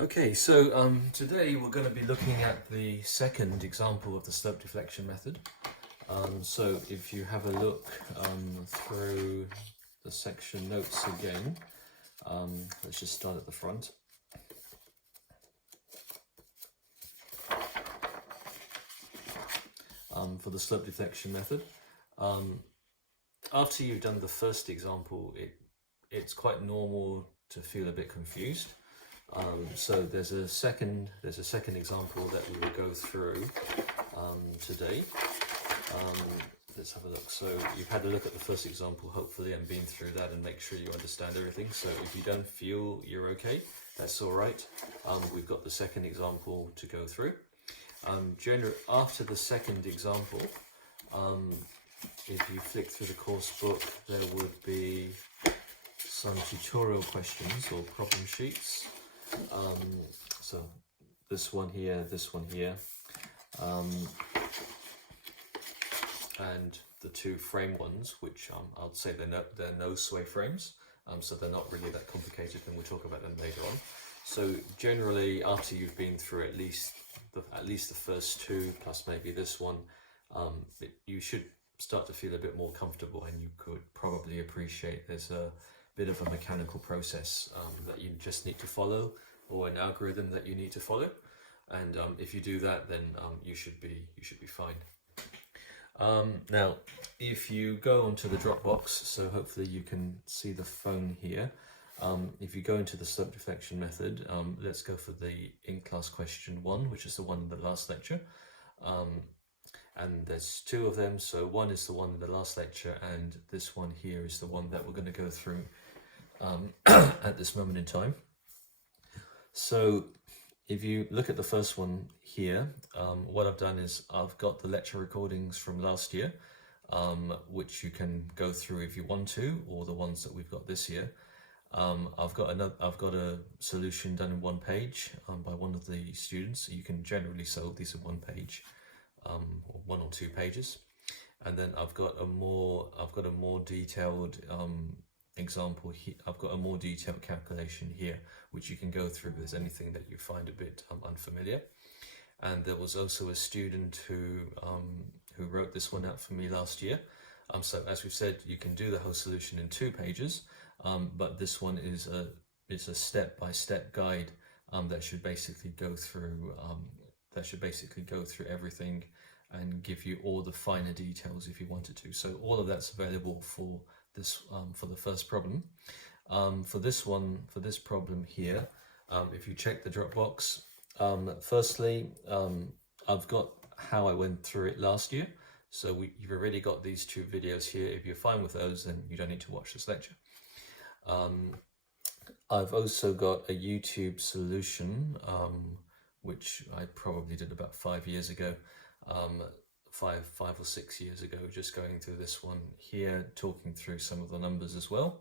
Okay, so today we're going to be looking at the second example of the slope deflection method. So if you have a look through the section notes again, let's just start at the front. For the slope deflection method, after you've done the first example, it's quite normal to feel a bit confused. So there's a second example that we will go through today. Let's have a look. So you've had a look at the first example, hopefully, and been through that and make sure you understand everything. So if you don't feel you're okay, that's all right. We've got the second example to go through. After the second example, if you flick through the course book, there would be some tutorial questions or problem sheets. So this one here, and the two frame ones, which I'd say they're no sway frames, so they're not really that complicated, and we'll talk about them later on. So generally, after you've been through at least the first two, plus maybe this one, you should start to feel a bit more comfortable, and you could probably appreciate there's a bit of a mechanical process that you just need to follow, or an algorithm that you need to follow, and if you do that, then you should be fine. Now, if you go onto the Dropbox, so hopefully you can see the phone here. If you go into the slope deflection method, let's go for the in-class question 1, which is the one in the last lecture. And there's two of them, so one is the one in the last lecture, and this one here is the one that we're going to go through at this moment in time. So if you look at the first one here, what I've done is I've got the lecture recordings from last year, which you can go through if you want to, or the ones that we've got this year. I've got a solution done in one page by one of the students. You can generally solve these in one page, or 1 or 2 pages, and then I've got a more detailed example here. I've got a more detailed calculation here, which you can go through if there's anything that you find a bit unfamiliar. And there was also a student who wrote this one out for me last year. So as we've said, you can do the whole solution in 2 pages, but this one is a step-by-step guide that should basically go through everything and give you all the finer details if you wanted to. So all of that's available for this for the first problem. For this problem here, if you check the Dropbox, firstly, I've got how I went through it last year. So you've already got these 2 videos here. If you're fine with those, then you don't need to watch this lecture. I've also got a YouTube solution, which I probably did about 5 years ago, 5 or 6 years ago, just going through this one here, talking through some of the numbers as well.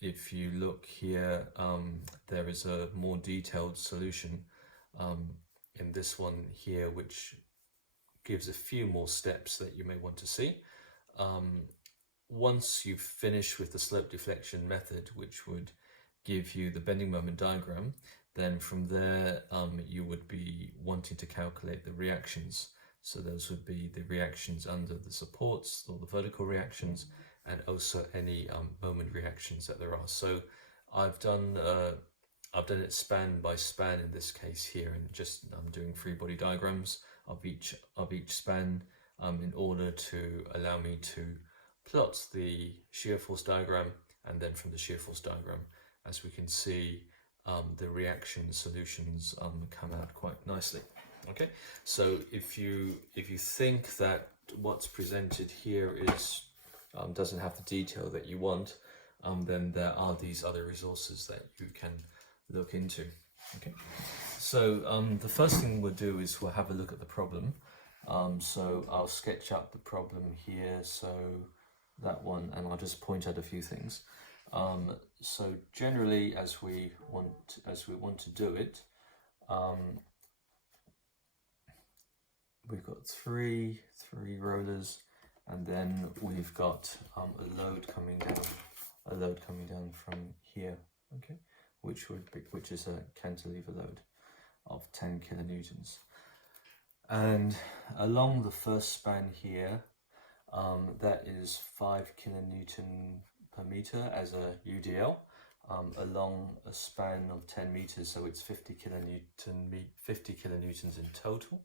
If you look here, there is a more detailed solution in this one here, which gives a few more steps that you may want to see. Once you've finished with the slope deflection method, which would give you the bending moment diagram, then from there you would be wanting to calculate the reactions. So those would be the reactions under the supports, or the vertical reactions, and also any moment reactions that there are. So I've done it span by span in this case here, and just I'm doing free body diagrams of each span in order to allow me to plot the shear force diagram, and then from the shear force diagram, as we can see, the reaction solutions come out quite nicely. Okay, so if you think that what's presented here is doesn't have the detail that you want, then there are these other resources that you can look into. Okay, so the first thing we'll do is we'll have a look at the problem. So I'll sketch up the problem here, so that one, and I'll just point out a few things. So generally, as we want to do it, we've got three rollers, and then we've got a load coming down from here. Okay, which is a cantilever load of 10 kilonewtons. And along the first span here, that is 5 kilonewton per meter as a UDL, along a span of 10 meters, so it's 50 kilonewtons in total.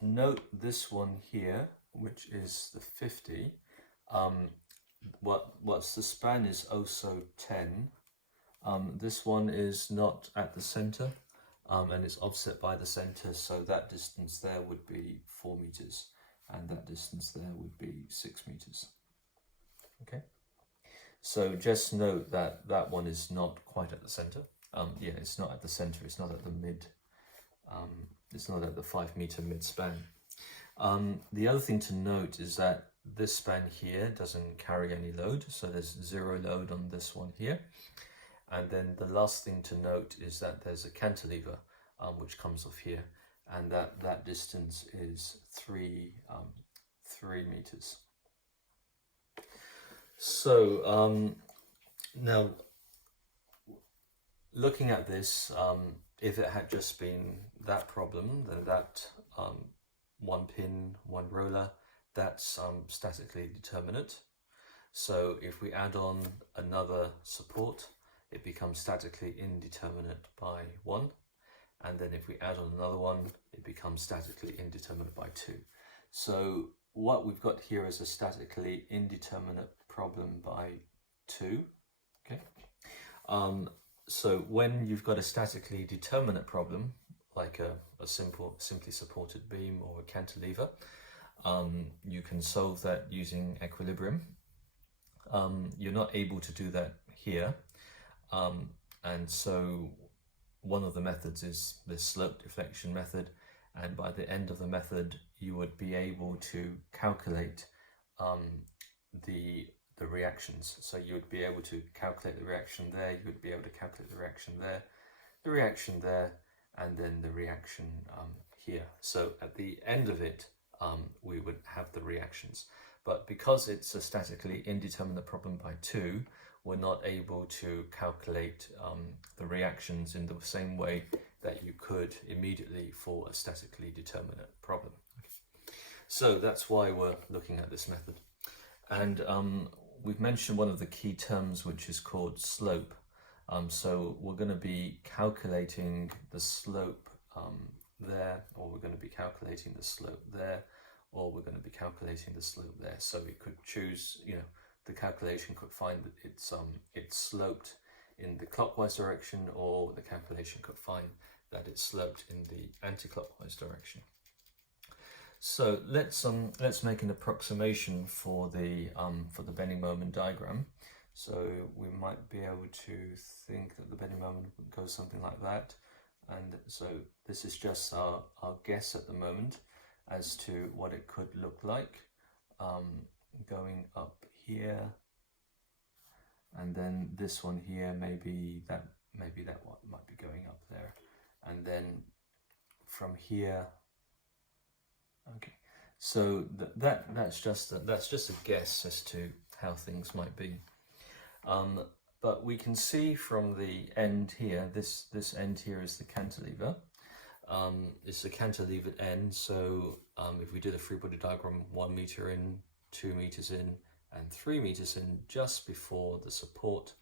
Note this one here, which is the 50. What's the span is also 10. This one is not at the center, and it's offset by the center, so that distance there would be 4 meters, and that distance there would be 6 meters. Okay, so just note that that one is not quite at the center. Yeah, it's not at the center, it's not at the mid, it's not at the 5 meter mid span. The other thing to note is that this span here doesn't carry any load, so there's 0 load on this one here. And then the last thing to note is that there's a cantilever which comes off here, and that distance is 3 meters. So now looking at this, if it had just been that problem, then that one pin, one roller, that's statically determinate. So if we add on another support, it becomes statically indeterminate by 1. And then if we add on another one, it becomes statically indeterminate by 2. So what we've got here is a statically indeterminate problem by 2. Okay. So when you've got a statically determinate problem, like a simply supported beam or a cantilever, you can solve that using equilibrium. You're not able to do that here. And so one of the methods is the slope deflection method, and by the end of the method you would be able to calculate the reactions. So you would be able to calculate the reaction there, you would be able to calculate the reaction there, the reaction there, and then the reaction here. So at the end of it, we would have the reactions. But because it's a statically indeterminate problem by 2, we're not able to calculate the reactions in the same way that you could immediately for a statically determinate problem. Okay. So that's why we're looking at this method. And we've mentioned one of the key terms, which is called slope. So we're going to be calculating the slope there, or we're going to be calculating the slope there, or we're going to be calculating the slope there. So we could choose, the calculation could find that it's sloped in the clockwise direction, or the calculation could find that it's sloped in the anti-clockwise direction. So let's make an approximation for the bending moment diagram. So we might be able to think that the bending moment goes something like that. And so this is just our guess at the moment as to what it could look like, going up here, and then this one here, maybe that one might be going up there, and then from here. Okay, so that's just a guess as to how things might be. But we can see from the end here, this end here is the cantilever. It's a cantilevered end, so if we did a free body diagram 1 meter in, 2 meters in, and 3 meters in just before the support,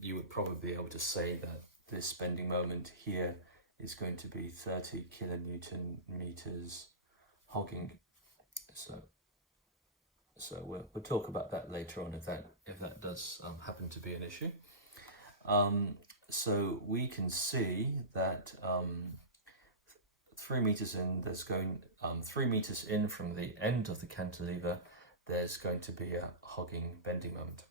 you would probably be able to say that this bending moment here is going to be 30 kilonewton meters hogging. So we'll talk about that later on if that does happen to be an issue. So we can see that 3 meters in, there's going 3 meters in from the end of the cantilever, there's going to be a hogging bending moment.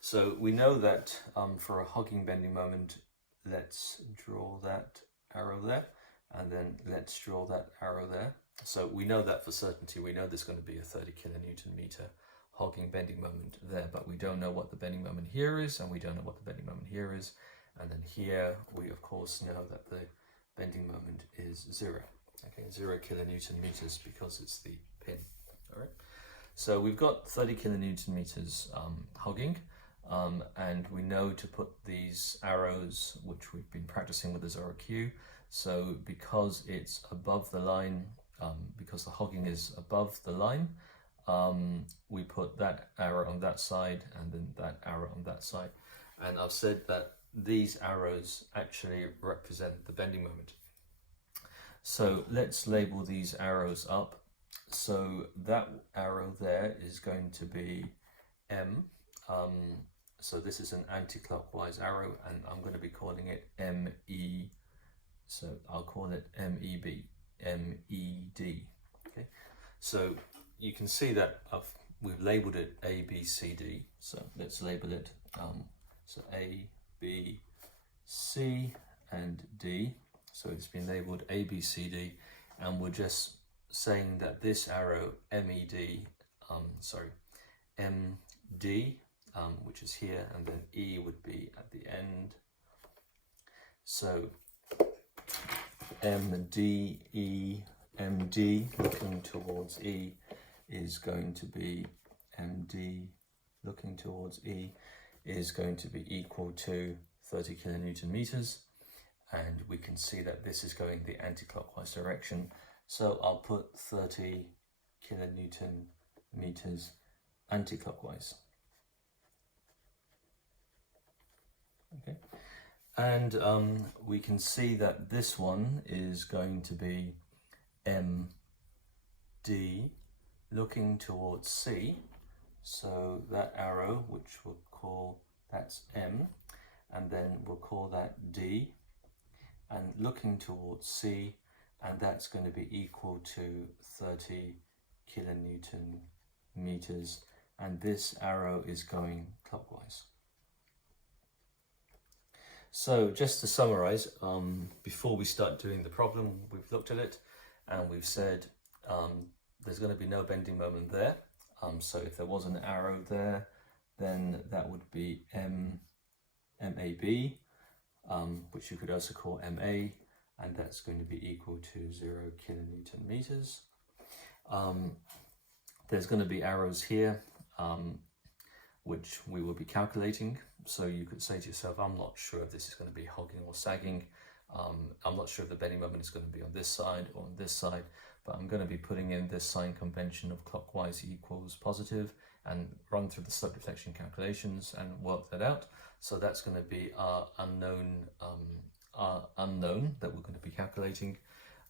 So we know that for a hogging bending moment, let's draw that arrow there, and then let's draw that arrow there. So we know that for certainty. We know there's going to be a 30 kilonewton meter hogging bending moment there, but we don't know what the bending moment here is, and we don't know what the bending moment here is. And then here, we of course know that the bending moment is 0. Okay, 0 kilonewton meters because it's the pin. All right. So we've got 30 kilonewton meters hogging. and we know to put these arrows, which we've been practicing with the ZoraQ. So because it's above the line, because the hogging is above the line, we put that arrow on that side and then that arrow on that side. And I've said that these arrows actually represent the bending moment. So let's label these arrows up. So that arrow there is going to be M. So this is an anti-clockwise arrow, and I'm going to be calling it ME. So I'll call it MEB, MED. Okay. So you can see that we've labeled it A, B, C, D. So let's label it. So A, B, C, and D. So it's been labeled A, B, C, D, and we're just saying that this arrow MD, which is here, and then E would be at the end. So MD looking towards E is going to be MD looking towards E is going to be equal to 30 kilonewton meters, and we can see that this is going the anti-clockwise direction. So I'll put 30 kilonewton meters anti-clockwise. Okay, and we can see that this one is going to be MD looking towards C. So that arrow, which we'll call, that's M, and then we'll call that D, and looking towards C, and that's going to be equal to 30 kilonewton meters, and this arrow is going clockwise. So just to summarize, before we start doing the problem, we've looked at it and we've said there's going to be no bending moment there. So if there was an arrow there, then that would be MAB, which you could also call MA, and that's going to be equal to 0 kilonewton meters. There's going to be arrows here, which we will be calculating. So you could say to yourself, I'm not sure if this is going to be hogging or sagging. I'm not sure if the bending moment is going to be on this side or on this side, but I'm going to be putting in this sign convention of clockwise equals positive and run through the slope deflection calculations and work that out. So that's going to be our unknown that we're going to be calculating.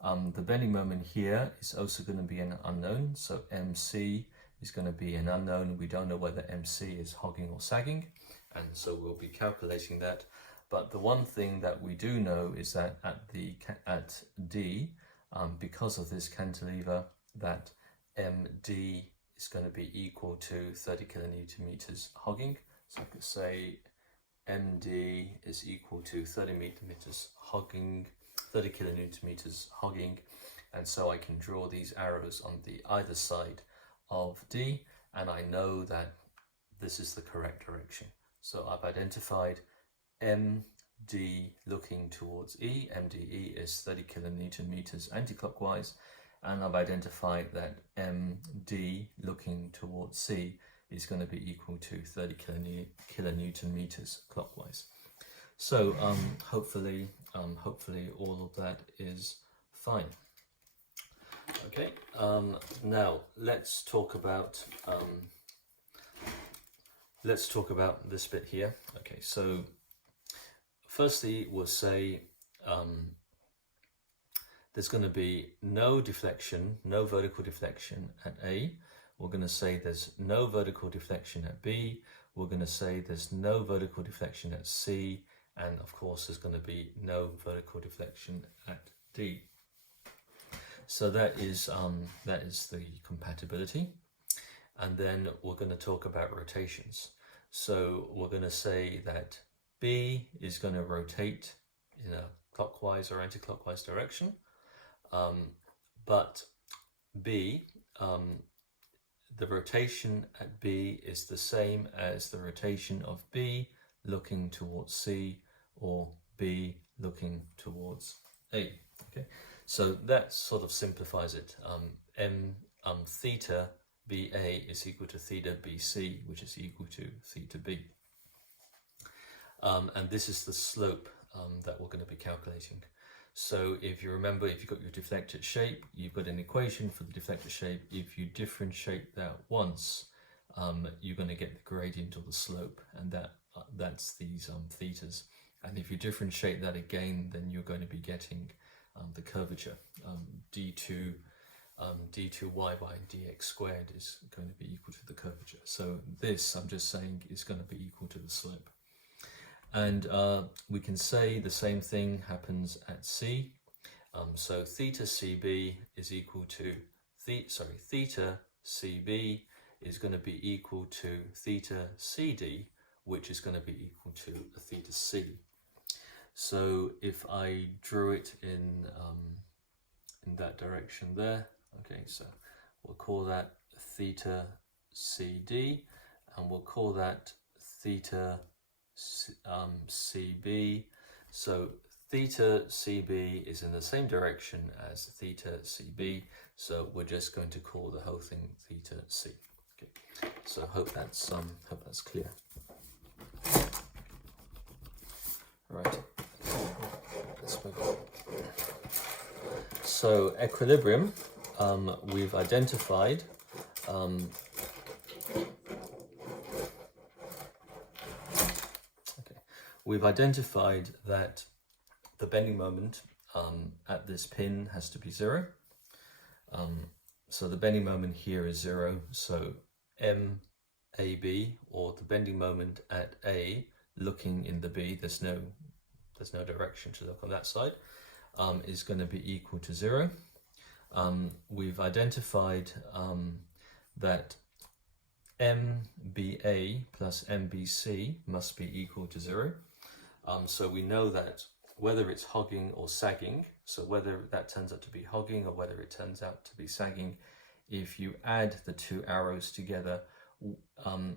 The bending moment here is also going to be an unknown. So MC is going to be an unknown. We don't know whether MC is hogging or sagging, and so we'll be calculating that. But the one thing that we do know is that at D, because of this cantilever, that MD is going to be equal to 30 kilonewton meters hogging. So I could say MD is equal to 30 meters hogging, 30 kilonewton meters hogging, and so I can draw these arrows on the either side of D, and I know that this is the correct direction. So I've identified MD looking towards E, MDE is 30 kilonewton meters anti-clockwise, and I've identified that MD looking towards C is going to be equal to 30 kilonewton meters clockwise. So hopefully all of that is fine. Okay, now let's talk about this bit here. Okay, so firstly we'll say there's going to be no deflection, no vertical deflection at A. We're going to say there's no vertical deflection at B. We're going to say there's no vertical deflection at C, and of course there's going to be no vertical deflection at D. So that is the compatibility. And then we're going to talk about rotations. So we're going to say that B is going to rotate in a clockwise or anti-clockwise direction, but B, the rotation at B is the same as the rotation of B looking towards C or B looking towards A. Okay, so that sort of simplifies it. Theta BA is equal to theta BC, which is equal to theta B. and this is the slope that we're going to be calculating. So if you remember, if you've got your deflected shape, you've got an equation for the deflected shape. If you differentiate that once, you're going to get the gradient or the slope, and that's these thetas. And if you differentiate that again, then you're going to be getting the curvature. d2 y by dx squared is going to be equal to the curvature. So this, I'm just saying, is going to be equal to the slope. And we can say the same thing happens at C. So theta CB is equal to theta CB is going to be equal to theta CD, which is going to be equal to a theta C. So if I drew it in that direction there, okay, so we'll call that theta CD, and we'll call that theta CB. So theta CB is in the same direction as theta CB, so we're just going to call the whole thing theta C. Okay, so hope that's clear. Right, let's move on. So equilibrium, we've identified we've identified that the bending moment at this pin has to be 0. So the bending moment here is 0. So MAB, or the bending moment at A, looking in the B, there's no direction to look on that side, is going to be equal to 0. We've identified that MBA plus MBC must be equal to 0. So we know that whether it's hogging or sagging, so whether that turns out to be hogging or whether it turns out to be sagging, if you add the two arrows together,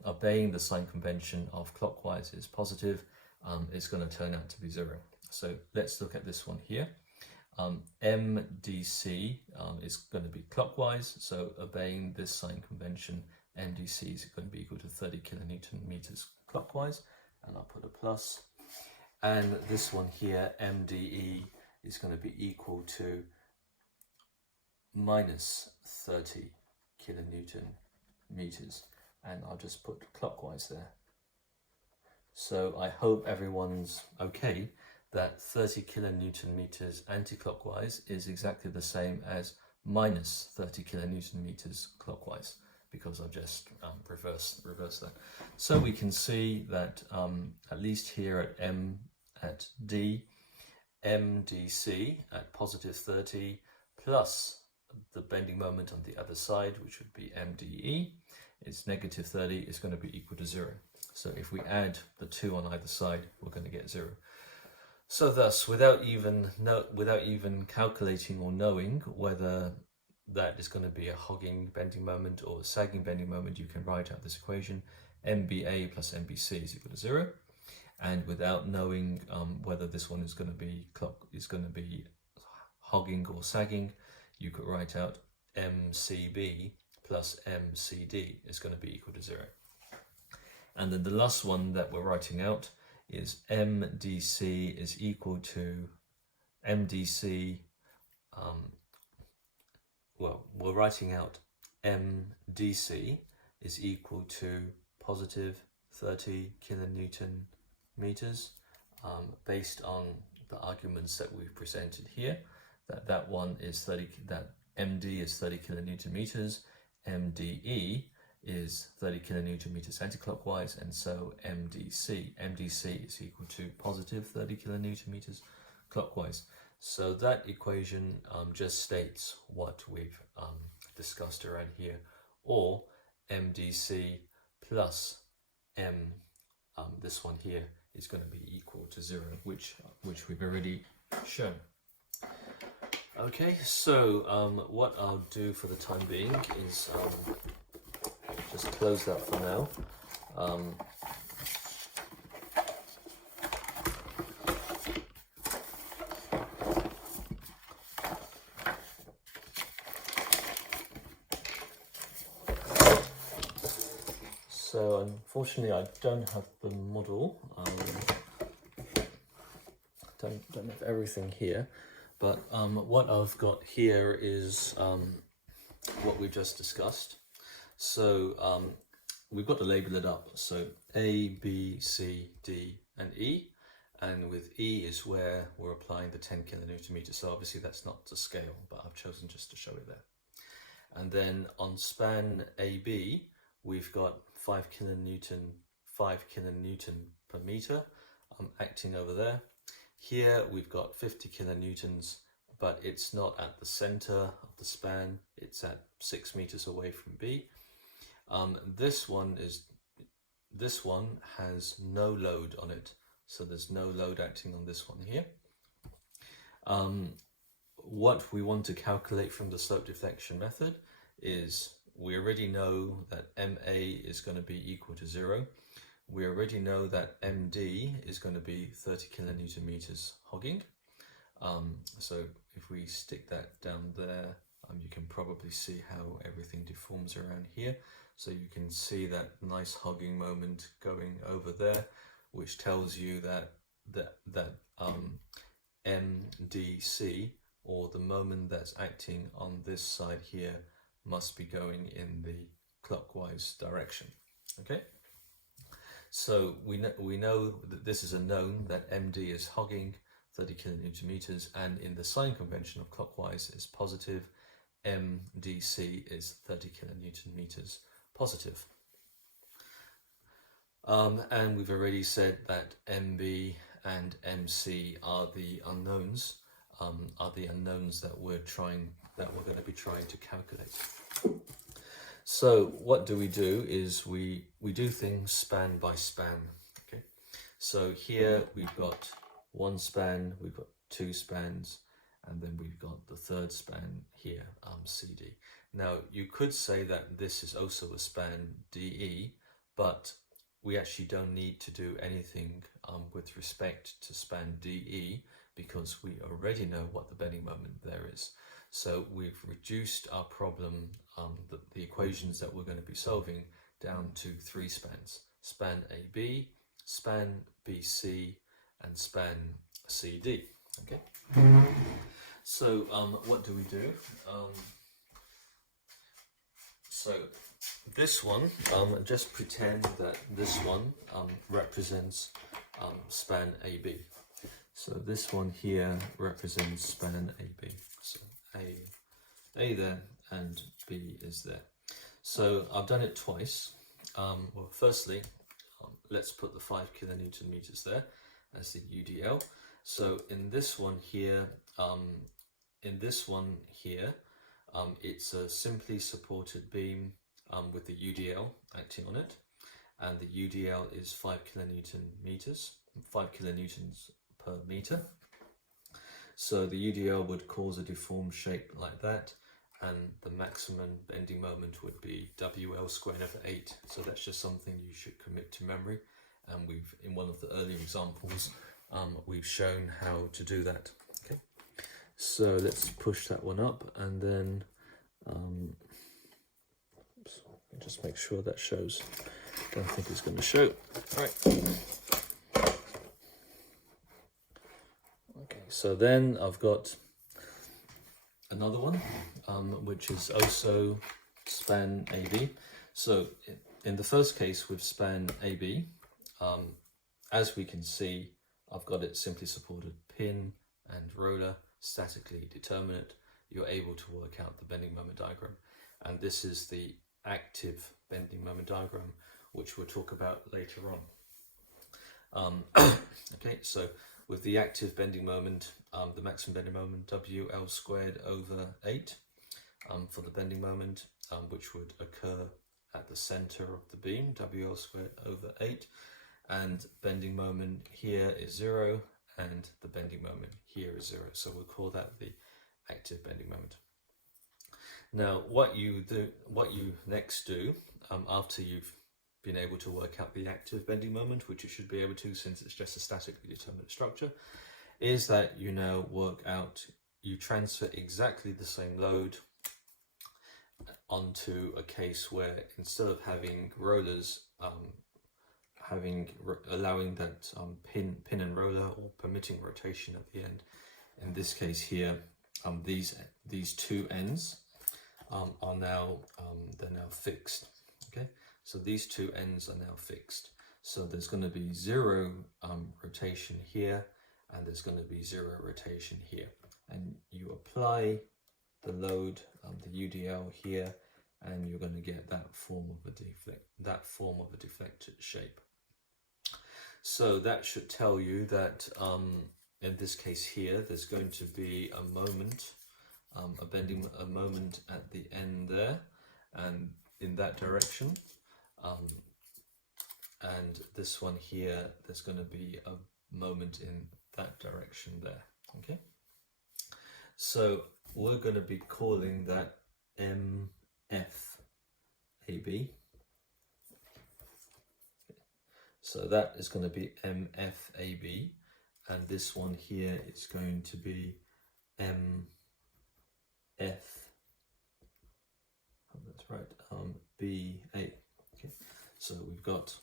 obeying the sign convention of clockwise is positive, it's going to turn out to be 0. So let's look at this one here. MDC is going to be clockwise, so obeying this sign convention, MDC is going to be equal to 30 kilonewton meters clockwise, and I'll put a plus. And this one here, MDE, is going to be equal to minus 30 kilonewton meters, and I'll just put clockwise there. So I hope everyone's okay that 30 kilonewton meters anti-clockwise is exactly the same as minus 30 kilonewton meters clockwise, because I've just reversed that. So we can see that at least here at D, MDC at positive 30 plus the bending moment on the other side, which would be MDE, is negative 30, is going to be equal to 0. So if we add the 2 on either side, we're going to get 0. So thus, without even calculating or knowing whether that is going to be a hogging bending moment or a sagging bending moment, you can write out this equation: MBA plus MBC is equal to 0. And without knowing whether this one is going to be hogging or sagging, you could write out MCB plus MCD is going to be equal to 0. And then the last one that we're writing out is MDC is equal to MDC. Well, we're writing out MDC is equal to positive 30 kilonewton meters, based on the arguments that we've presented here, that one is 30, that MD is 30 kilonewton meters, MDE is 30 kilonewton meters anticlockwise, and so MDC is equal to positive 30 kilonewton meters clockwise. So that equation just states what we've discussed around here, or MDC plus this one here is going to be equal to 0, which we've already shown. Okay, so what I'll do for the time being is just close that for now. So unfortunately I don't have the model, don't have everything here, but what I've got here is what we've just discussed. So we've got to label it up. So A, B, C, D, and E. And with E is where we're applying the 10 kilonewton meter. So obviously that's not to scale, but I've chosen just to show it there. And then on span AB, we've got 5 kilonewton per meter acting over there. Here we've got 50 kilonewtons, but it's not at the center of the span. It's at 6 meters away from B. This one has no load on it, so there's no load acting on this one here. What we want to calculate from the slope deflection method is we already know that MA is going to be equal to 0. We already know that MD is going to be 30 kilonewton meters hogging. So if we stick that down there, you can probably see how everything deforms around here. So you can see that nice hogging moment going over there, which tells you that MDC, or the moment that's acting on this side here, must be going in the clockwise direction. Okay, so we know that this is a known, that MD is hogging 30 kilonewton meters, and in the sign convention of clockwise is positive, MDC is 30 kilonewton meters positive. And we've already said that MB and MC are the unknowns, that we're going to be trying to calculate. So what do? Is we do things span by span. Okay, so here we've got one span, we've got two spans, and then we've got the third span here, CD. Now you could say that this is also a span DE, but we actually don't need to do anything with respect to span DE, because we already know what the bending moment there is. So we've reduced our problem, the equations that we're going to be solving, down to 3 spans: span AB, span BC, and span CD. Okay. So what do? So this one, just pretend that this one represents span AB. So this one here represents span AB. So A there and B is there. So I've done it twice. Well, firstly, let's put the 5 kilonewton meters there as the UDL. So in this one here, it's a simply supported beam with the UDL acting on it, and the UDL is 5 kilonewtons per meter. So the UDL would cause a deformed shape like that, and the maximum bending moment would be WL squared over 8. So that's just something you should commit to memory, and we've, in one of the earlier examples, we've shown how to do that. Okay, so let's push that one up, and then just make sure that shows. Don't think it's going to show. All right. Okay, so then I've got another one, which is also span AB. So in the first case with span AB, as we can see, I've got it simply supported pin and roller, statically determinate. You're able to work out the bending moment diagram, and this is the active bending moment diagram, which we'll talk about later on. Okay, so with the active bending moment, the maximum bending moment WL squared over 8 for the bending moment, which would occur at the center of the beam, WL squared over 8, and bending moment here is 0, and the bending moment here is 0. So we'll call that the active bending moment. Now, what you next do, after you've been able to work out the active bending moment, which you should be able to since it's just a statically determinate structure, is that you now you transfer exactly the same load onto a case where instead of having rollers allowing that pin and roller, or permitting rotation at the end. In this case here, these two ends are now they're now fixed. Okay, so these two ends are now fixed. So there's going to be 0 rotation here, and there's going to be 0 rotation here. And you apply the load, the UDL here, and you're going to get that form of a deflected shape. So that should tell you that in this case here, there's going to be a moment, a moment at the end there, and in that direction. And this one here, there's going to be a moment in that direction there. Okay, so we're going to be calling that MFAB. So that is going to be MFAB, and this one here is going to be MF. That's right, BA. Okay, so we've got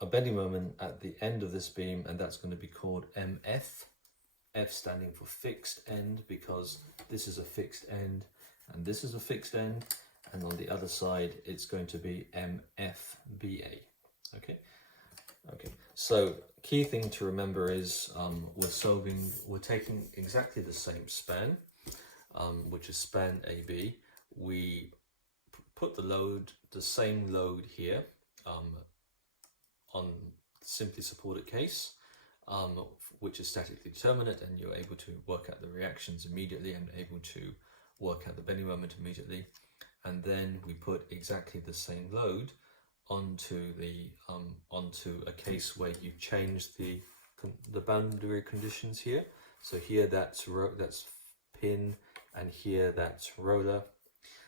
a bending moment at the end of this beam, and that's going to be called MF. F standing for fixed end, because this is a fixed end and this is a fixed end, and on the other side it's going to be MFBA. Okay, so key thing to remember is we're taking exactly the same span, which is span AB. We put the same load here on simply supported case, which is statically determinate, and you're able to work out the reactions immediately and able to work out the bending moment immediately. And then we put exactly the same load onto a case where you've changed the boundary conditions here. So here that's pin, and here that's roller.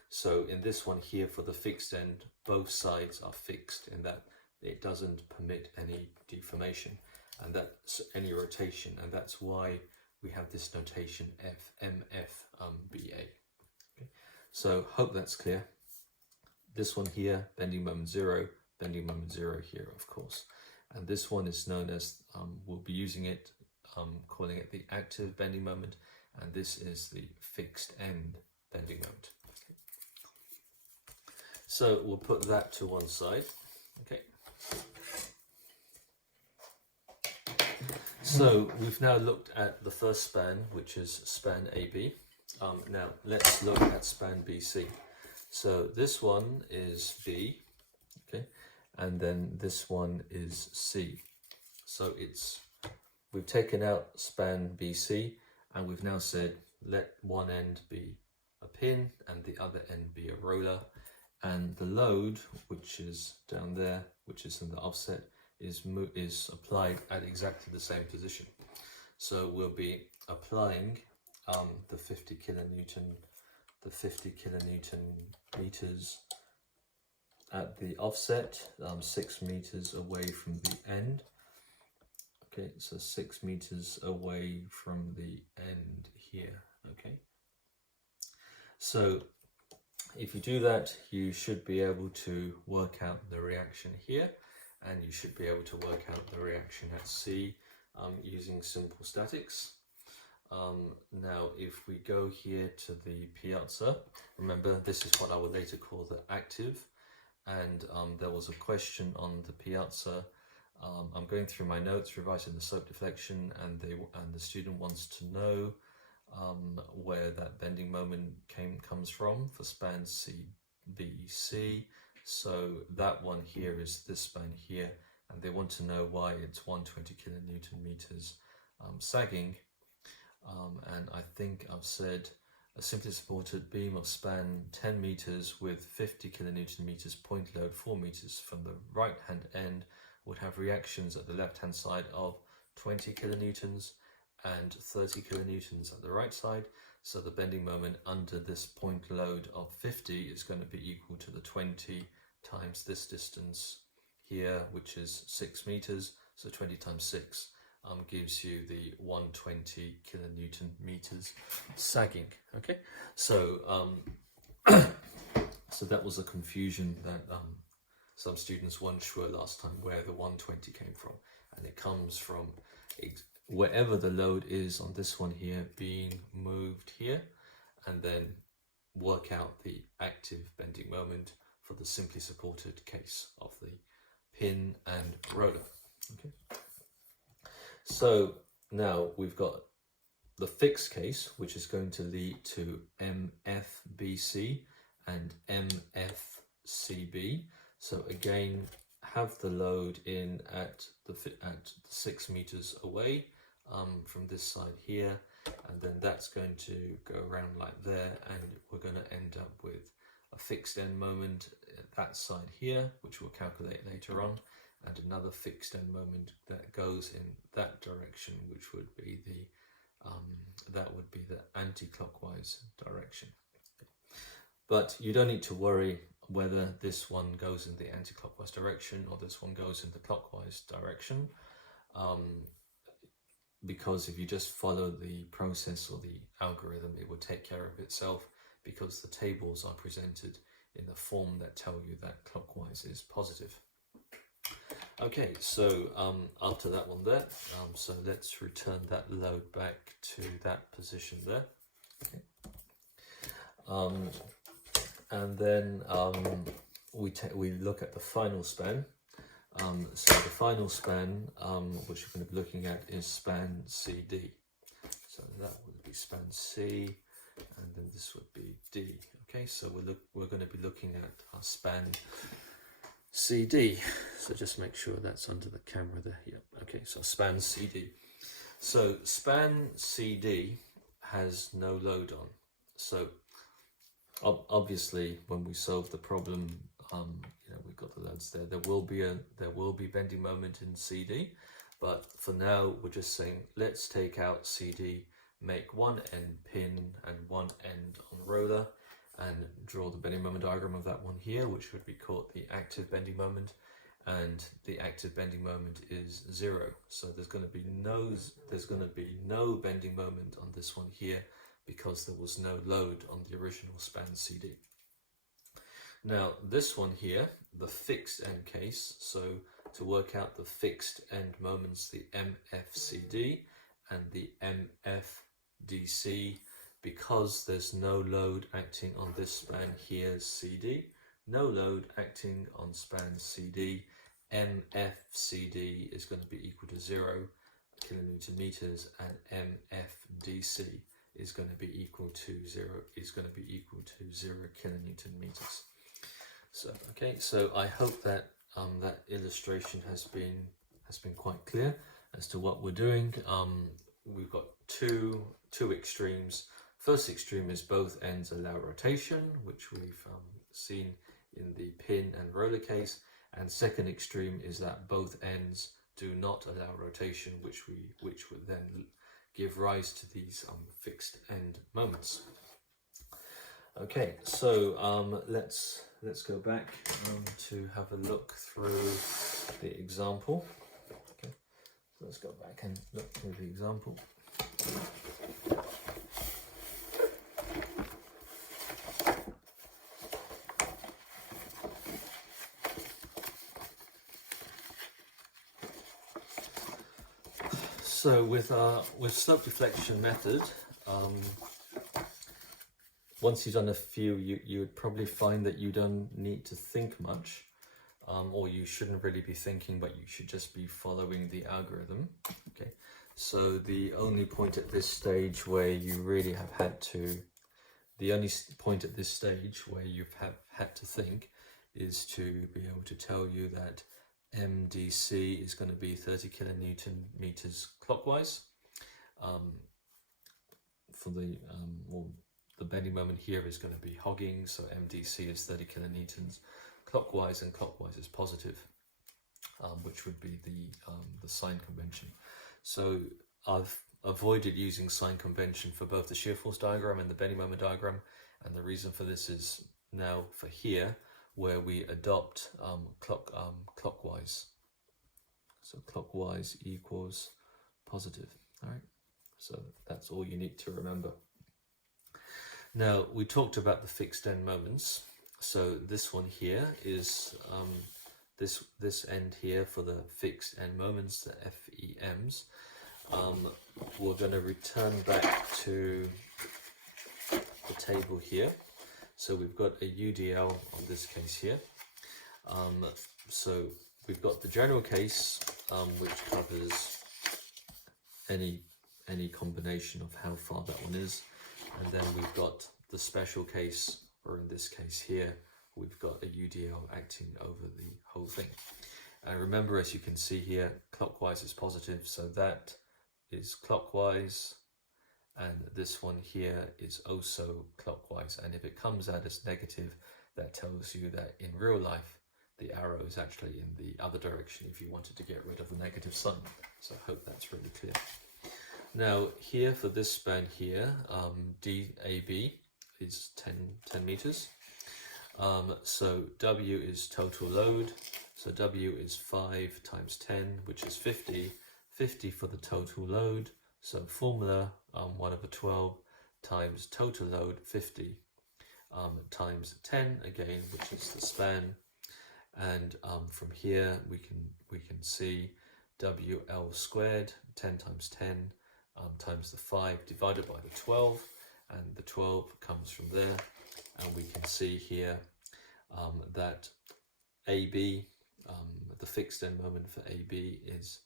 So in this one here, for the fixed end, both sides are fixed in that it doesn't permit any deformation, and that's any rotation, and that's why we have this notation MFBA. Okay, so hope that's clear. This one here, bending moment 0, bending moment 0 here, of course, and this one is known as, we'll be using it, calling it the active bending moment, and this is the fixed end bending moment. Okay. So we'll put that to one side. Okay. So we've now looked at the first span, which is span AB. Now let's look at span BC. So this one is B, okay, and then this one is C. So we've taken out span BC, and we've now said let one end be a pin and the other end be a roller, and the load, which is down there, which is in the offset, is applied at exactly the same position. So we'll be applying the 50 kilonewton meters at the offset, 6 meters away from the end. Okay, so 6 meters away from the end here. Okay, so if you do that, you should be able to work out the reaction here, and you should be able to work out the reaction at C using simple statics. Now if we go here to the piazza, remember this is what I will later call the active, and there was a question on the piazza. I'm going through my notes, revising the slope deflection, and the student wants to know where that bending moment comes from for span CBC. So that one here is this span here, and they want to know why it's 120 kilonewton meters sagging. And I think I've said a simply supported beam of span 10 meters with 50 kilonewton meters point load 4 meters from the right hand end would have reactions at the left hand side of 20 kilonewtons and 30 kilonewtons at the right side. So the bending moment under this point load of 50 is going to be equal to the 20 times this distance here, which is 6 meters. So 20 times 6 gives you the 120 kilonewton meters sagging. Okay, so So that was a confusion that some students weren't sure last time where the 120 came from. And it comes from wherever the load is on this one here being moved here, and then work out the active bending moment for the simply supported case of the pin and roller. Okay. So now we've got the fixed case, which is going to lead to MFBC and MFCB. So again, have the load in at 6 meters away from this side here, and then that's going to go around like there, and we're going to end up with a fixed end moment at that side here, which we'll calculate later on, and another fixed end moment that goes in that direction, which would be the anti-clockwise direction. But you don't need to worry whether this one goes in the anti-clockwise direction or this one goes in the clockwise direction, because if you just follow the process or the algorithm, it will take care of itself, because the tables are presented in the form that tell you that clockwise is positive. Okay, so after that one there, so let's return that load back to that position there. Okay. And then we look at the final span. So the final span, which we're going to be looking at, is span CD. So that would be span C, and then this would be D. Okay, so we're going to be looking at our span CD. So just make sure that's under the camera there. Yeah. Okay, so span CD. So span CD has no load on. So obviously, when we solve the problem, we've got the loads there. There will be bending moment in CD, but for now we're just saying let's take out CD, make one end pin and one end on roller, and draw the bending moment diagram of that one here, which would be called the active bending moment, and the active bending moment is 0. So there's going to be no bending moment on this one here, because there was no load on the original span CD. Now this one here, the fixed end case, so to work out the fixed end moments, the MFCD and the MFDC, because there's no load acting on this span here, CD, no load acting on span CD, MFCD is going to be equal to 0 kilonewton meters, and MFDC is going to be equal to 0 kilonewton meters. So okay, so I hope that that illustration has been quite clear as to what we're doing. We've got two extremes. First extreme is both ends allow rotation, which we've seen in the pin and roller case, and second extreme is that both ends do not allow rotation, which would then give rise to these fixed end moments. Okay, so let's go back to have a look through the example. Okay, so let's go back and look through the example. So with slope deflection method, once you've done a few, you would probably find that you don't need to think much, or you shouldn't really be thinking, but you should just be following the algorithm. Okay, so the only point at this stage where you really have had to, the only point at this stage where you've had to think is to be able to tell you that MDC is going to be 30 kilonewton meters clockwise. For the the bending moment here is going to be hogging, so MDC is 30 kilonewtons clockwise, and clockwise is positive, which would be the sign convention. So I've avoided using sign convention for both the shear force diagram and the bending moment diagram, and the reason for this is now for here, where we adopt clockwise. So clockwise equals positive. All right, so that's all you need to remember. Now we talked about the fixed end moments. So this one here is this end here for the fixed end moments, the FEMs. We're going to return back to the table here. So we've got a UDL on this case here. So we've got the general case, which covers any combination of how far that one is, and then we've got the special case, or in this case here, we've got a UDL acting over the whole thing. And remember, as you can see here, clockwise is positive, so that is clockwise, and this one here is also clockwise. And if it comes out as negative, that tells you that in real life the arrow is actually in the other direction if you wanted to get rid of the negative sign. So I hope that's really clear. Now here for this span here, DAB is 10 meters. So W is total load. So W is 5 times 10, which is 50. 50 for the total load. So formula 1/12 times total load 50 times 10 again, which is the span. And from here we can see WL squared, 10 times 10 times the 5 divided by the 12, and the 12 comes from there. And we can see here that AB, the fixed end moment for AB is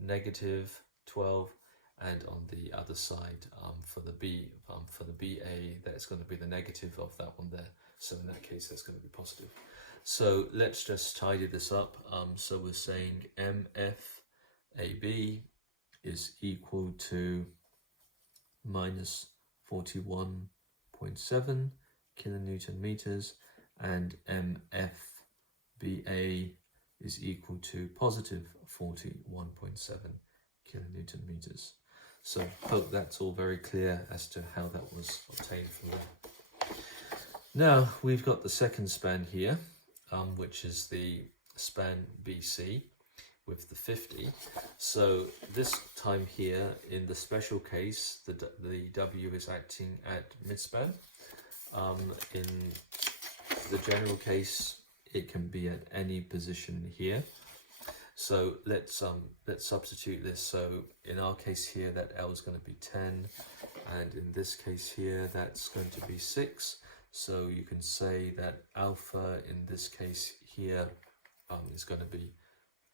-12, and on the other side for the BA, that's going to be the negative of that one there. So in that case, that's going to be positive. So let's just tidy this up. So we're saying MFAB is equal to minus 41.7 kilonewton meters, and MFBA is equal to positive 41.7 kilonewton meters. So hope that's all very clear as to how that was obtained from there. Now we've got the second span here, which is the span BC with the 50. So this time here in the special case, the W is acting at midspan. In the general case, it can be at any position here. So let's substitute this. So in our case here, that L is going to be 10, and in this case here, that's going to be 6. So you can say that alpha in this case here is going to be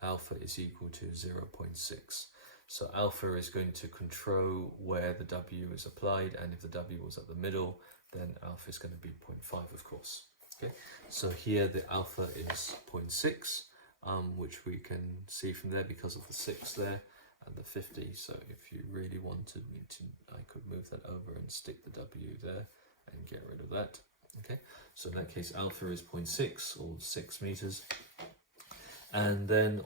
alpha is equal to 0.6. So alpha is going to control where the W is applied, and if the W was at the middle, then alpha is going to be 0.5, of course. Okay, so here the alpha is 0.6, which we can see from there because of the 6 there and the 50. So if you really wanted me to, I could move that over and stick the W there and get rid of that. Okay, so in that case alpha is 0.6 or 6 meters, and then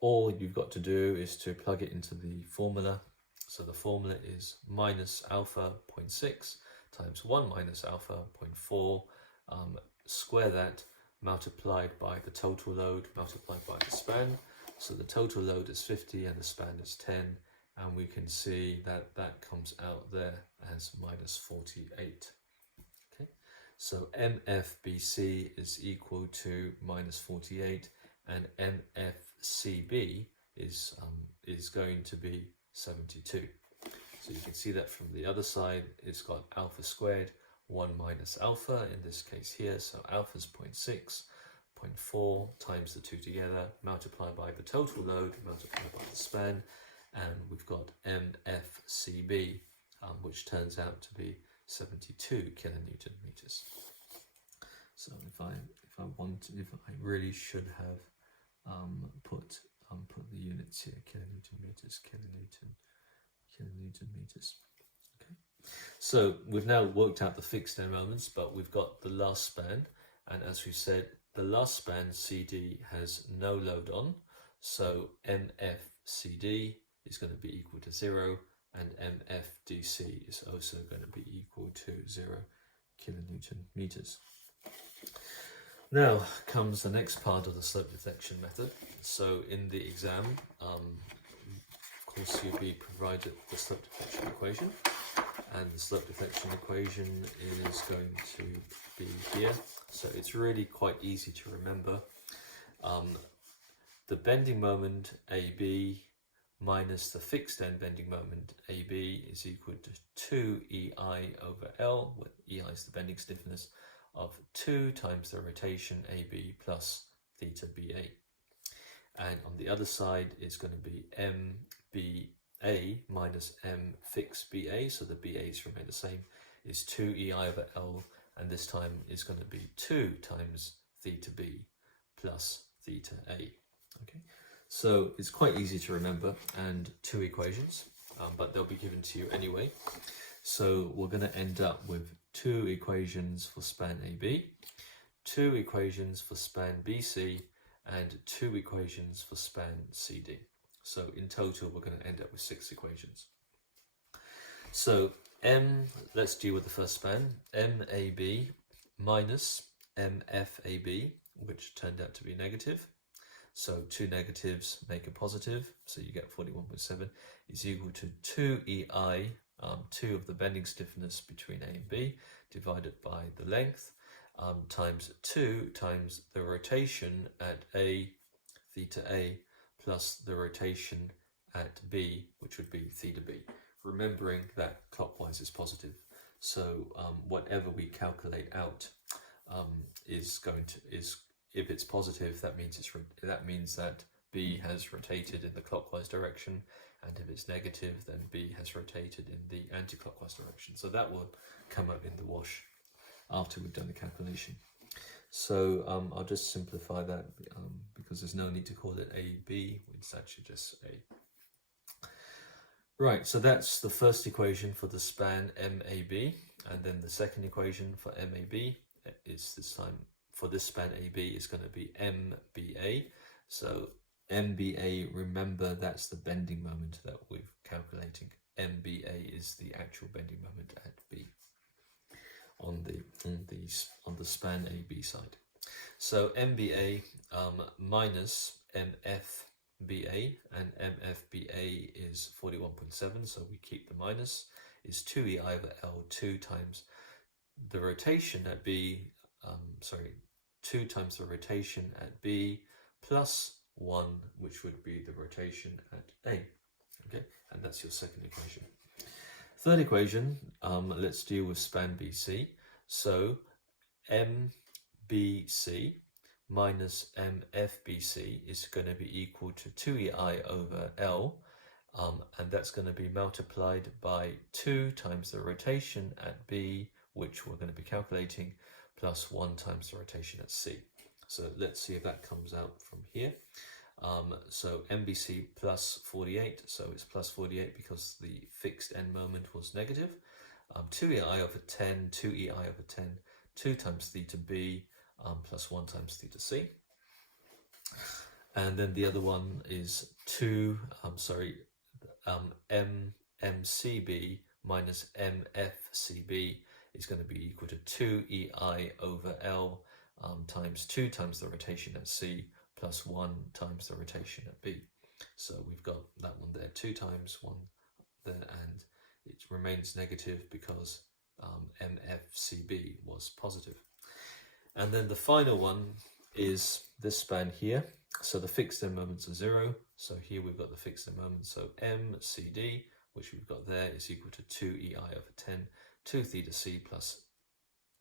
all you've got to do is to plug it into the formula. So the formula is minus alpha 0.6 times 1 minus alpha 0.4, square that, multiplied by the total load multiplied by the span. So the total load is 50 and the span is 10, and we can see that that comes out there as minus 48. Okay, so MFBC is equal to minus 48, and MFCB is going to be 72. So you can see that from the other side, it's got alpha squared, 1 minus alpha in this case here. So alpha is 0.6, 0.4 times the two together, multiplied by the total load, multiplied by the span, and we've got MFCB, which turns out to be 72 kilonewton meters. So if I really should have put the units here, kilonewton meters, kilonewton meters. Okay, so we've now worked out the fixed end moments, but we've got the last span, and as we said, the last span CD has no load on, so MFCD is going to be equal to 0, and MFDC is also going to be equal to 0 kilonewton meters. Now comes the next part of the slope deflection method. So in the exam, of course, you'll be provided the slope deflection equation, and the slope deflection equation is going to be here. So it's really quite easy to remember. The bending moment AB minus the fixed end bending moment AB is equal to 2EI over L, where EI is the bending stiffness, of 2 times the rotation AB plus theta BA. And on the other side, it's going to be MBA minus M fixed BA, so the BA's remain the same, is 2EI over L, and this time it's going to be 2 times theta B plus theta A. Okay, so it's quite easy to remember, and 2 equations, but they'll be given to you anyway. So we're going to end up with 2 equations for span AB, 2 equations for span BC, and 2 equations for span CD. So in total, we're going to end up with 6 equations. So let's deal with the first span, MAB minus MFAB, which turned out to be negative. So 2 negatives make a positive, so you get 41.7 is equal to 2EI, 2 of the bending stiffness between A and B, divided by the length, times 2 times the rotation at A, theta A, plus the rotation at B, which would be theta B. Remembering that clockwise is positive, so whatever we calculate out if it's positive, that means that B has rotated in the clockwise direction, and if it's negative, then B has rotated in the anti-clockwise direction. So that will come up in the wash after we've done the calculation. So I'll just simplify that because there's no need to call it AB, it's actually just A. Right, so that's the first equation for the span MAB, and then the second equation for MAB is this time for this span AB is going to be MBA. So MBA, remember that's the bending moment that we're calculating. MBA is the actual bending moment at B on the span AB side. So MBA minus MFBA, and MFBA is 41.7, so we keep the minus, is 2EI over L, 2 times the rotation at B, 2 times the rotation at B plus 1, which would be the rotation at A. Okay, and that's your second equation. Third equation, let's deal with span BC. So MBC minus MFBC is going to be equal to 2EI over L, and that's going to be multiplied by 2 times the rotation at B, which we're going to be calculating, plus 1 times the rotation at C. So let's see if that comes out from here. So MBC plus 48, so it's plus 48 because the fixed end moment was negative. 2EI over 10, 2EI over 10, 2 times theta B, plus 1 times theta C. And then the other one is MCB minus MFCB is going to be equal to 2EI over L times 2 times the rotation at C plus 1 times the rotation at B. So we've got that one there, 2 times 1 there, and it remains negative because MFCB was positive. And then the final one is this span here. So the fixed end moments are 0. So here we've got the fixed end moment. So MCD, which we've got there, is equal to 2EI over 10, 2 theta C plus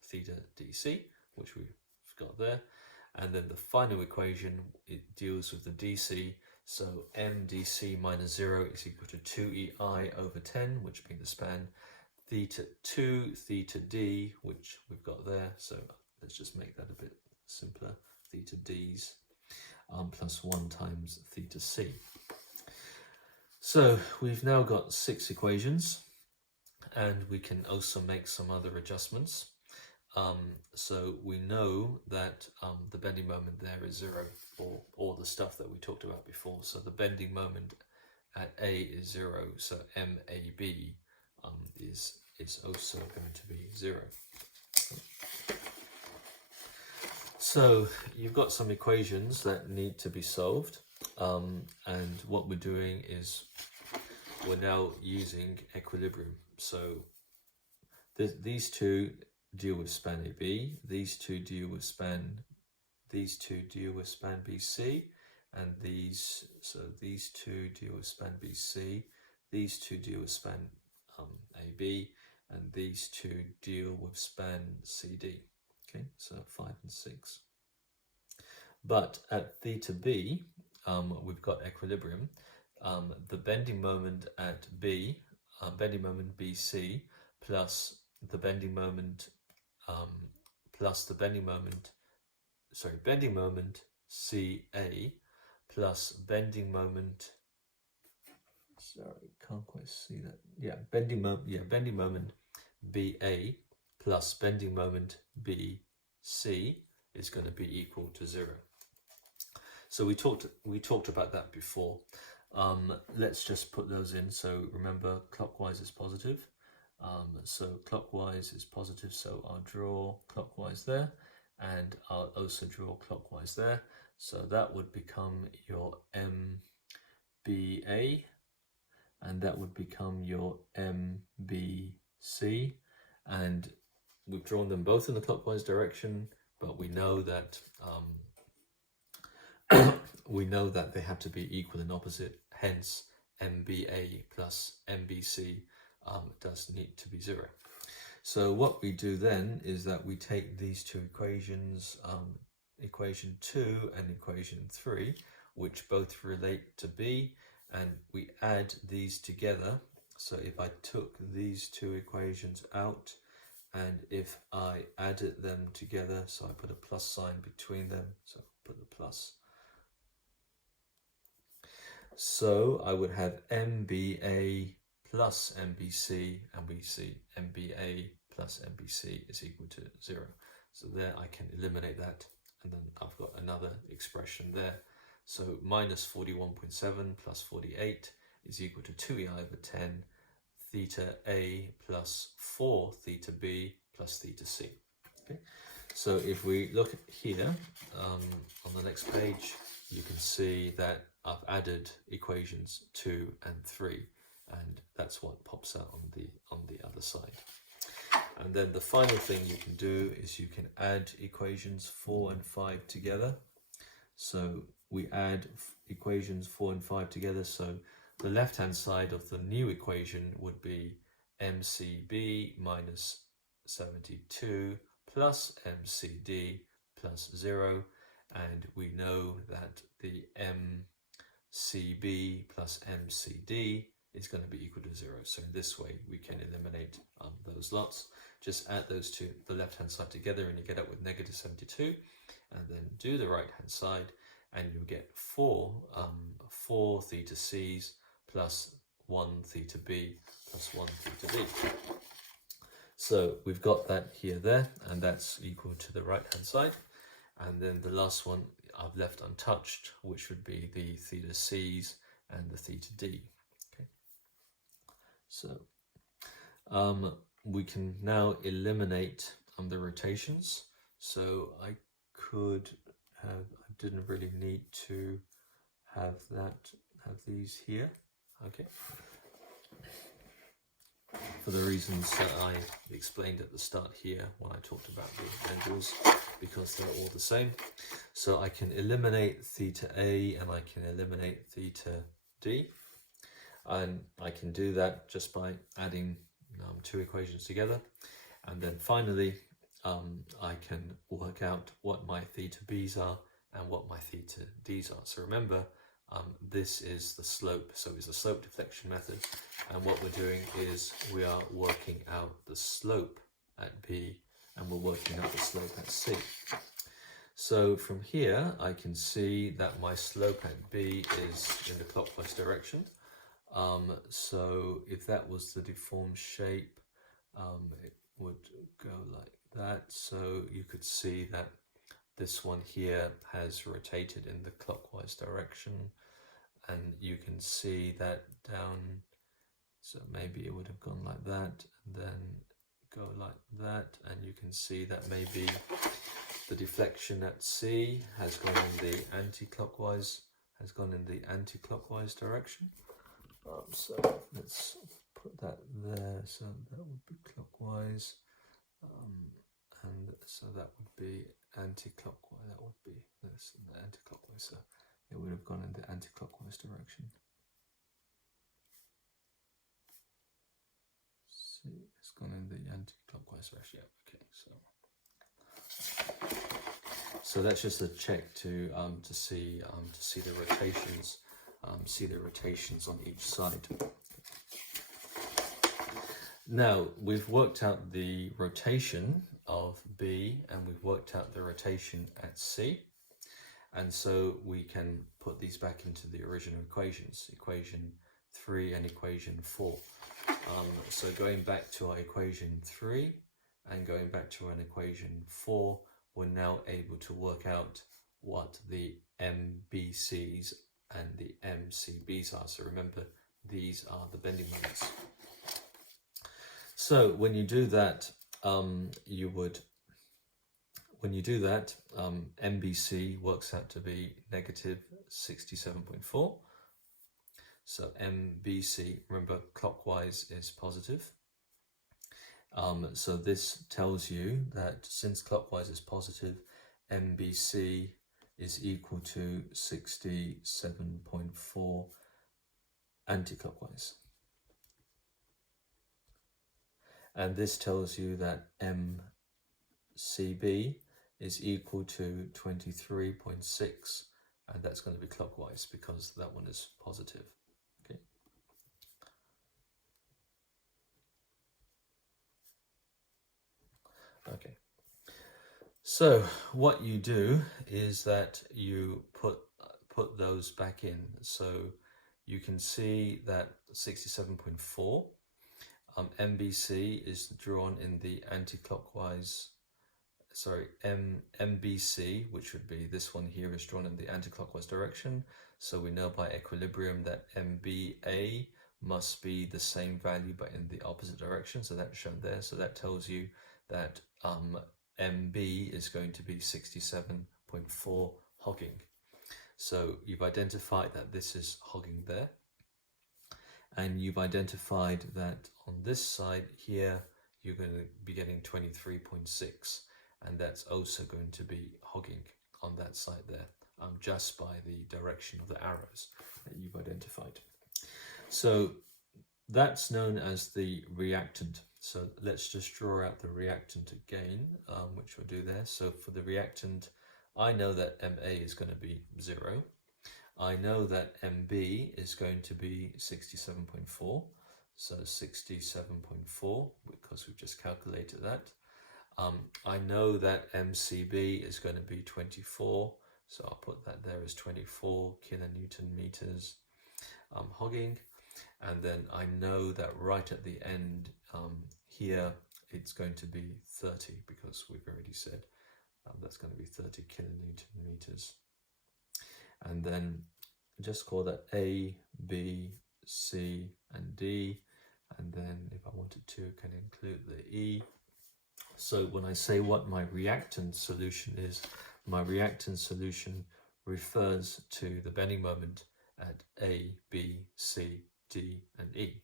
theta DC, which we've got there. And then the final equation, it deals with the DC. So MDC minus 0 is equal to 2EI over 10, which being the span, theta 2 theta D, which we've got there. So let's just make that a bit simpler. Theta D's plus 1 times theta C. So we've now got 6 equations, and we can also make some other adjustments. So we know that the bending moment there is 0, or all the stuff that we talked about before. So the bending moment at A is 0, so MAB is also going to be 0. So you've got some equations that need to be solved, and what we're doing is we're now using equilibrium. So these two deal with span AB, these two deal with span BC, and these two deal with span BC, these two deal with span AB, and these two deal with span CD. Okay, so 5 and 6. But at theta B, we've got equilibrium. The bending moment at B, bending moment BC, plus the bending moment bending moment CA plus bending moment, sorry, can't quite see that. Yeah, bending moment BA plus bending moment BC is going to be equal to 0. So we talked about that before. Let's just put those in. So remember, clockwise is positive. So clockwise is positive, so I'll draw clockwise there, and I'll also draw clockwise there. So that would become your MBA, and that would become your MBC, and we've drawn them both in the clockwise direction, but we know that they have to be equal and opposite, hence MBA plus MBC does need to be 0. So what we do then is that we take these two equations, equation 2 and equation 3, which both relate to B, and we add these together. So if I took these two equations out, and if I added them together, so I put a plus sign between them, so put the plus. So I would have MBA plus MBC, and we see MBA plus MBC is equal to 0. So there I can eliminate that, and then I've got another expression there. So minus 41.7 plus 48 is equal to 2e over 10 theta A plus 4 theta B plus theta C. Okay. So if we look here on the next page, you can see that I've added equations 2 and 3, and that's what pops out on the other side. And then the final thing you can do is you can add equations 4 and 5 together. So we add equations 4 and 5 together. So the left hand side of the new equation would be MCB minus 72 plus MCD plus 0, and we know that the MCB plus MCD is going to be equal to 0. So in this way we can eliminate those lots. Just add those to the left hand side together and you get up with negative 72, and then do the right hand side and you'll get 4 theta C's plus 1 theta B plus 1 theta B. So we've got that here there, and that's equal to the right hand side. And then the last one I've left untouched, which would be the theta C's and the theta D. Okay. So we can now eliminate the rotations. So I didn't really need to have these here. Okay. For the reasons that I explained at the start here when I talked about the angles, because they're all the same. So I can eliminate theta A and I can eliminate theta D. And I can do that just by adding two equations together. And then finally, I can work out what my theta B's are and what my theta D's are. So remember, this is the slope, so it's a slope deflection method, and what we're doing is we are working out the slope at B and we're working out the slope at C. So from here I can see that my slope at B is in the clockwise direction. So if that was the deformed shape, it would go like that. So you could see that this one here has rotated in the clockwise direction, and you can see that down, so maybe it would have gone like that and then go like that, and you can see that maybe the deflection at C has gone in the anti-clockwise direction. So let's put that there, so that would be clockwise, and so that would be anti-clockwise. That would be this and the anti-clockwise. So it would have gone in the anti-clockwise direction. See, it's gone in the anti-clockwise direction. Yeah, okay. So that's just a check to see the rotations, on each side. Now we've worked out the rotation of B and we've worked out the rotation at C, and so we can put these back into the original equations, equation 3 and equation 4. So going back to our equation 3 and going back to an equation 4, we're now able to work out what the MBCs and the MCBs are. So remember, these are the bending moments. So when you do that, MBC works out to be negative 67.4. So MBC, remember, clockwise is positive. So this tells you that since clockwise is positive, MBC is equal to 67.4 anti-clockwise. And this tells you that MCB is equal to 23.6, and that's going to be clockwise because that one is positive. Okay. Okay. So what you do is that you put those back in. So you can see that 67.4. MBC is drawn in the anti-clockwise, MBC, which would be this one here, is drawn in the anti-clockwise direction. So we know by equilibrium that MBA must be the same value but in the opposite direction. So that's shown there. So that tells you that MB is going to be 67.4 hogging. So you've identified that this is hogging there. And you've identified that on this side here, you're going to be getting 23.6, and that's also going to be hogging on that side there, just by the direction of the arrows that you've identified. So that's known as the reactant. So let's just draw out the reactant again, which we'll do there. So for the reactant, I know that MA is going to be 0. I know that MB is going to be 67.4, so 67.4 because we've just calculated that. I know that MCB is going to be 24, so I'll put that there as 24 kilonewton meters hogging. And then I know that right at the end here, it's going to be 30 because we've already said that's going to be 30 kilonewton meters. And then just call that A, B, C, and D. And then if I wanted to, can include the E. So when I say what my reactant solution is, my reactant solution refers to the bending moment at A, B, C, D, and E.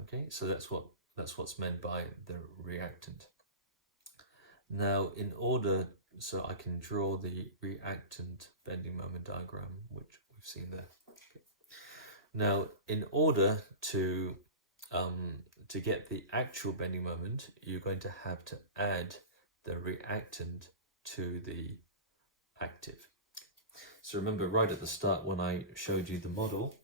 Okay, so that's what's meant by the reactant. Now, in order, so I can draw the reactant bending moment diagram, which we've seen there. Okay. Now, in order to get the actual bending moment, you're going to have to add the reactant to the active. So remember right at the start when I showed you the model,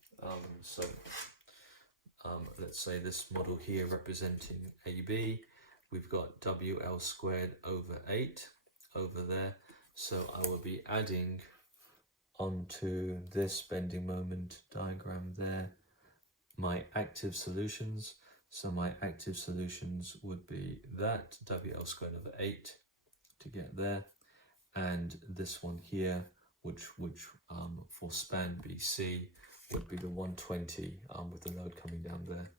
let's say this model here representing AB, we've got WL squared over 8 over there. So I will be adding onto this bending moment diagram there my active solutions. So my active solutions would be that WL squared over 8 to get there, and this one here, which for span BC would be the 120 with the load coming down there.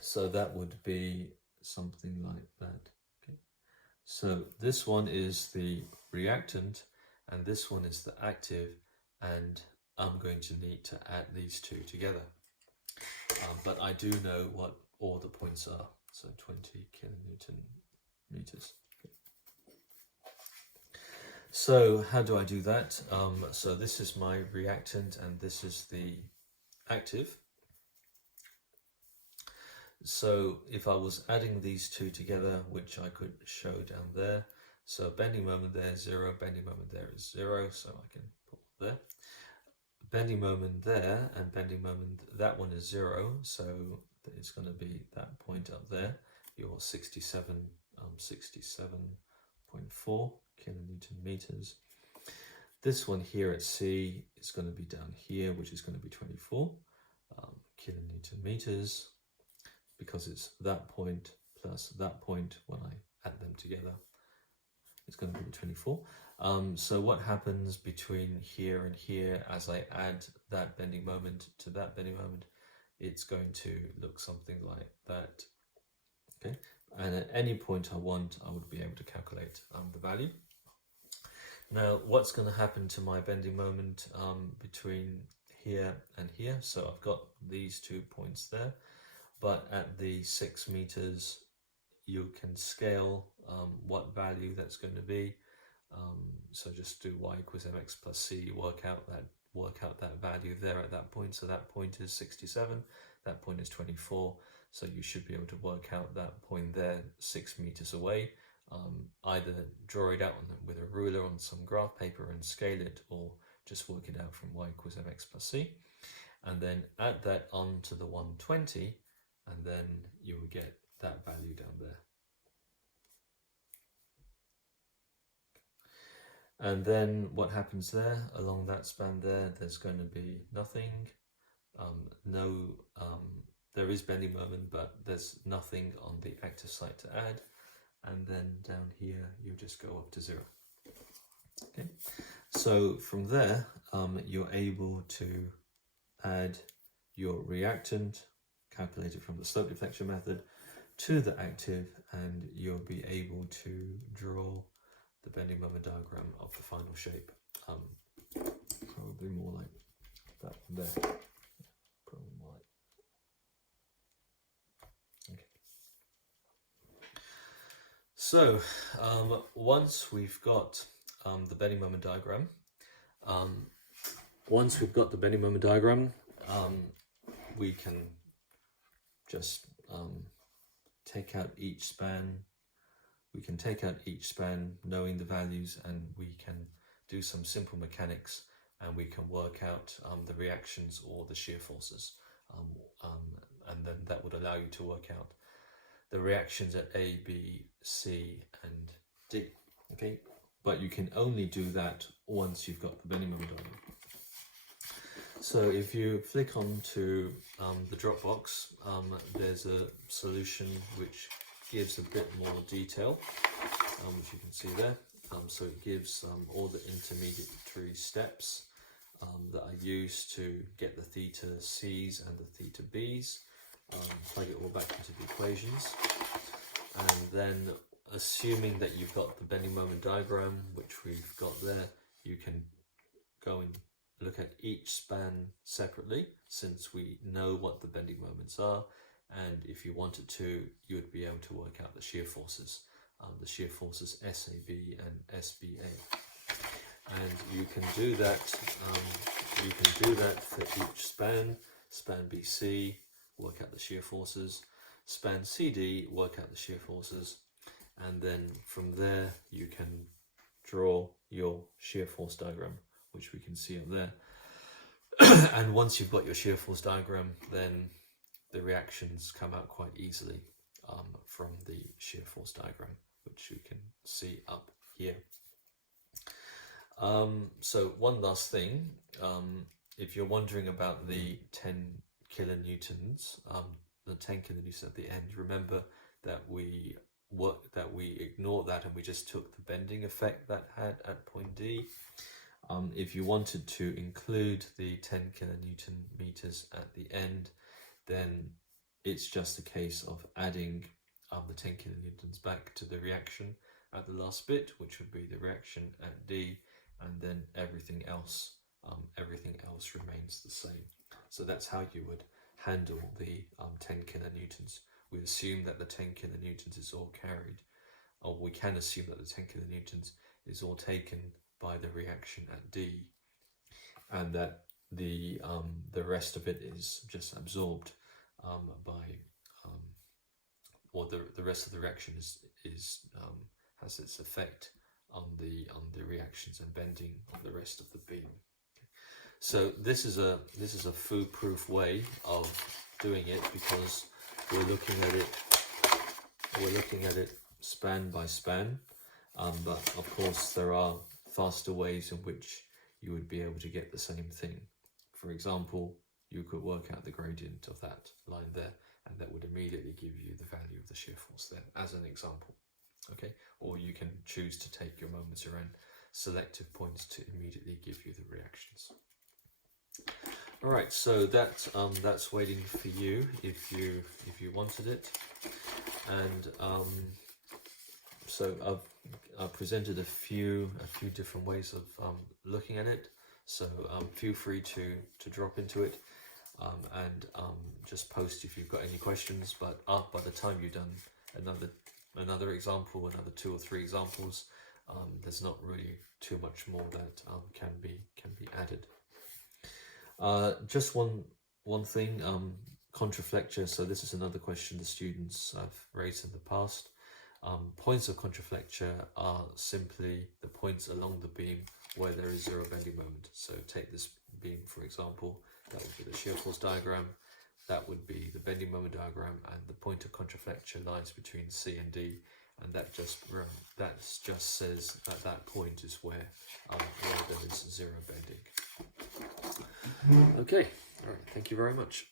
So that would be something like that. Okay. So this one is the reactant and this one is the active, and I'm going to need to add these two together. but I do know what all the points are, so 20 kilonewton meters. So how do I do that? So this is my reactant and this is the active. So if I was adding these two together, which I could show down there, so bending moment there is 0, bending moment there is 0, so I can put there. Bending moment there and bending moment, that one is 0, so it's going to be that point up there, your 67.4 kilonewton meters. This one here at C is going to be down here, which is going to be 24 kilonewton meters, because it's that point plus that point. When I add them together, it's going to be 24. So what happens between here and here as I add that bending moment to that bending moment, it's going to look something like that. Okay, and at any point I want, I would be able to calculate the value. Now what's going to happen to my bending moment between here and here? So I've got these 2 points there, but at the 6 meters you can scale what value that's going to be. So just do y equals mx plus c, work out that value there at that point. So that point is 67, that point is 24. So you should be able to work out that point there 6 meters away. Either draw it out with a ruler on some graph paper and scale it, or just work it out from y equals mx plus c, and then add that on to the 120, and then you will get that value down there. And then what happens there, along that span there, there's going to be nothing. There is bending moment, but there's nothing on the active side to add. And then down here, you just go up to 0. Okay, so from there, you're able to add your reactant, calculated from the slope deflection method, to the active, and you'll be able to draw the bending moment diagram of the final shape. Probably more like that one there. Probably more like. Okay. So once we've got the bending moment diagram, we can just take out each span. We can take out each span knowing the values, and we can do some simple mechanics, and we can work out the reactions or the shear forces, and then that would allow you to work out the reactions at A, B, C and D. Okay, but you can only do that once you've got the bending moment diagram. So if you flick on to the Dropbox, there's a solution which gives a bit more detail, which you can see there. So it gives all the intermediary steps that I use to get the theta C's and the theta B's, plug it all back into the equations, and then assuming that you've got the bending moment diagram, which we've got there, you can go and look at each span separately, since we know what the bending moments are. And if you wanted to, you would be able to work out the shear forces, SAB and SBA. And you can do that. For each span. Span BC, work out the shear forces. Span CD, work out the shear forces. And then from there, you can draw your shear force diagram, which we can see up there. And once you've got your shear force diagram, then the reactions come out quite easily from the shear force diagram, which you can see up here. So one last thing, if you're wondering about the 10 kilonewtons, the 10 kilonewtons at the end, remember that we ignored that and we just took the bending effect that had at point D. If you wanted to include the 10 kilonewton meters at the end, then it's just a case of adding the 10 kilonewtons back to the reaction at the last bit, which would be the reaction at D, and then everything else remains the same. So that's how you would handle the 10 kilonewtons. We assume that the 10 kilonewtons is all carried, or we can assume that the 10 kilonewtons is all taken by the reaction at D, and that the rest of it is just absorbed by or the rest of the reaction has its effect on the reactions and bending of the rest of the beam. So this is a foolproof way of doing it, because we're looking at it span by span, but of course there are faster ways in which you would be able to get the same thing. For example, you could work out the gradient of that line there, and that would immediately give you the value of the shear force there, as an example. Okay, or you can choose to take your moments around selective points to immediately give you the reactions. All right, so that's waiting for you if you wanted it, and so I've presented a few different ways of looking at it. So feel free to drop into it and just post if you've got any questions. But by the time you've done another example, another 2 or 3 examples, there's not really too much more that can be added. Just one thing, contraflecture. So this is another question the students have raised in the past. Points of contraflecture are simply the points along the beam where there is zero bending moment. So take this beam, for example, that would be the shear force diagram, that would be the bending moment diagram, and the point of contraflecture lies between C and D, and that just says that point is where there is zero bending. Okay, all right, thank you very much.